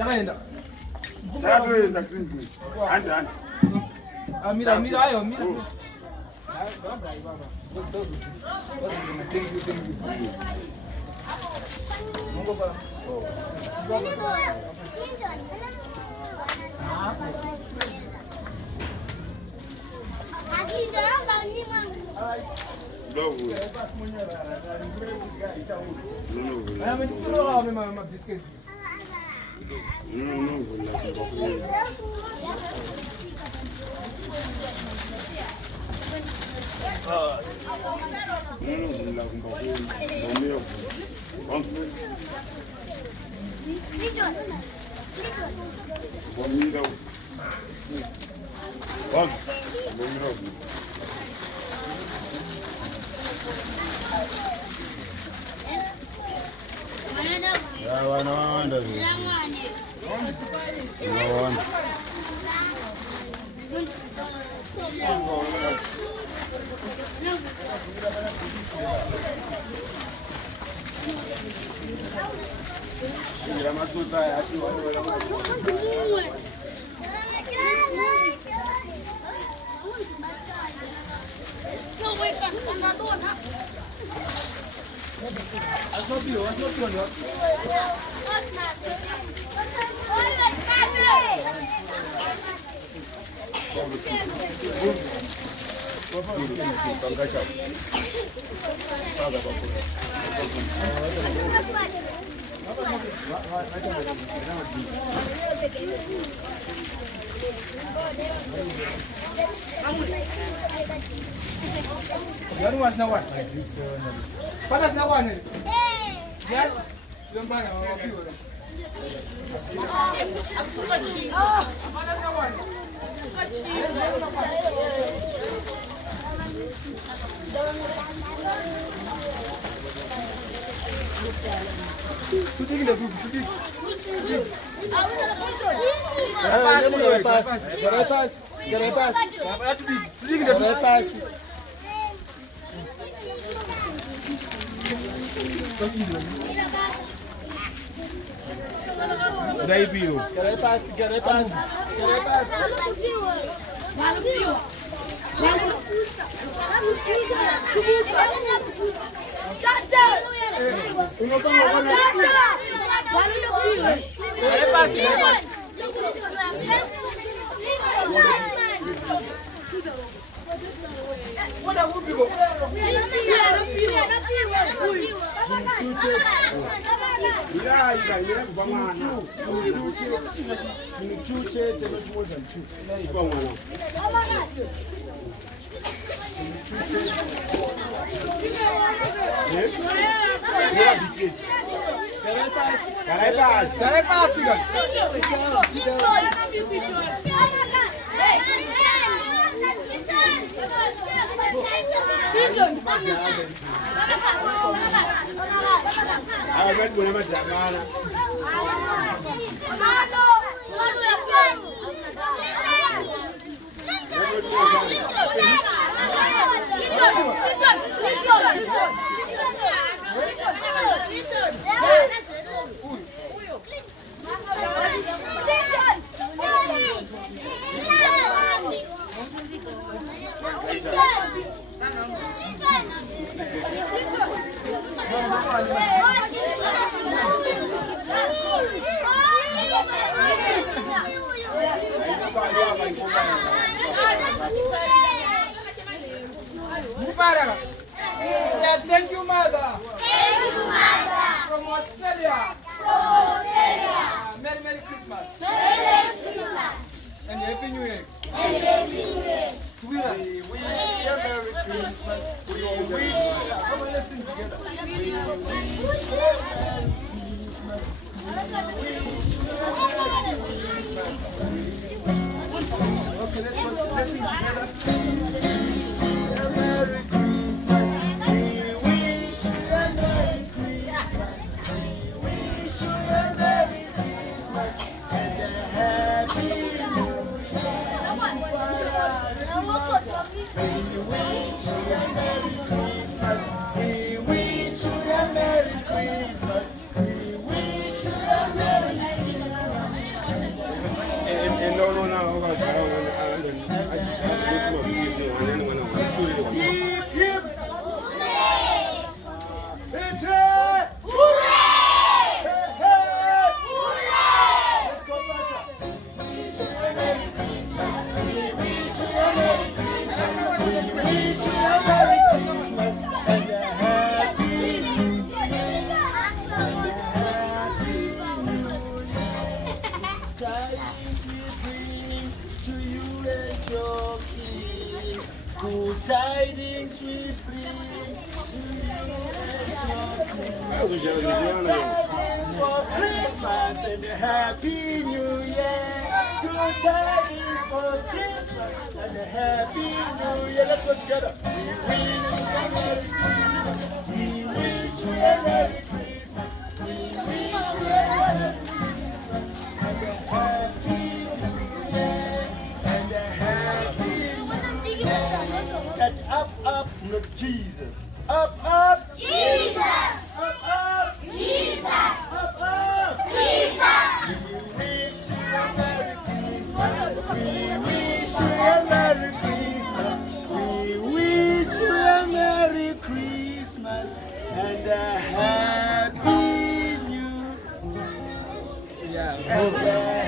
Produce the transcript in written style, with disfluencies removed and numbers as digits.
chakaenda chatoenda kusindwi handi mira ayo mira Thank you, Mother. Thank you, Mother. From Australia. From Australia. Merry Christmas. Merry Christmas. And Happy New Year. And Happy New Year. We wish you a Merry Christmas. We wish. Come on, let's sing together. We wish you a Merry Christmas. Okay, let's sing together. Tidings for Christmas and a Happy New Year. Good tidings for Christmas and a Happy New Year. Let's go together. We wish you a Merry Christmas. We wish you a Merry Christmas. We wish you a Merry Christmas and a Happy New Year. And a Happy New Year. Catch up, look Jesus. Up, Jesus. up, Jesus. up. Jesus. We wish you a Merry Christmas. We wish you a Merry Christmas. We wish you a Merry Christmas and a Happy New Year. And a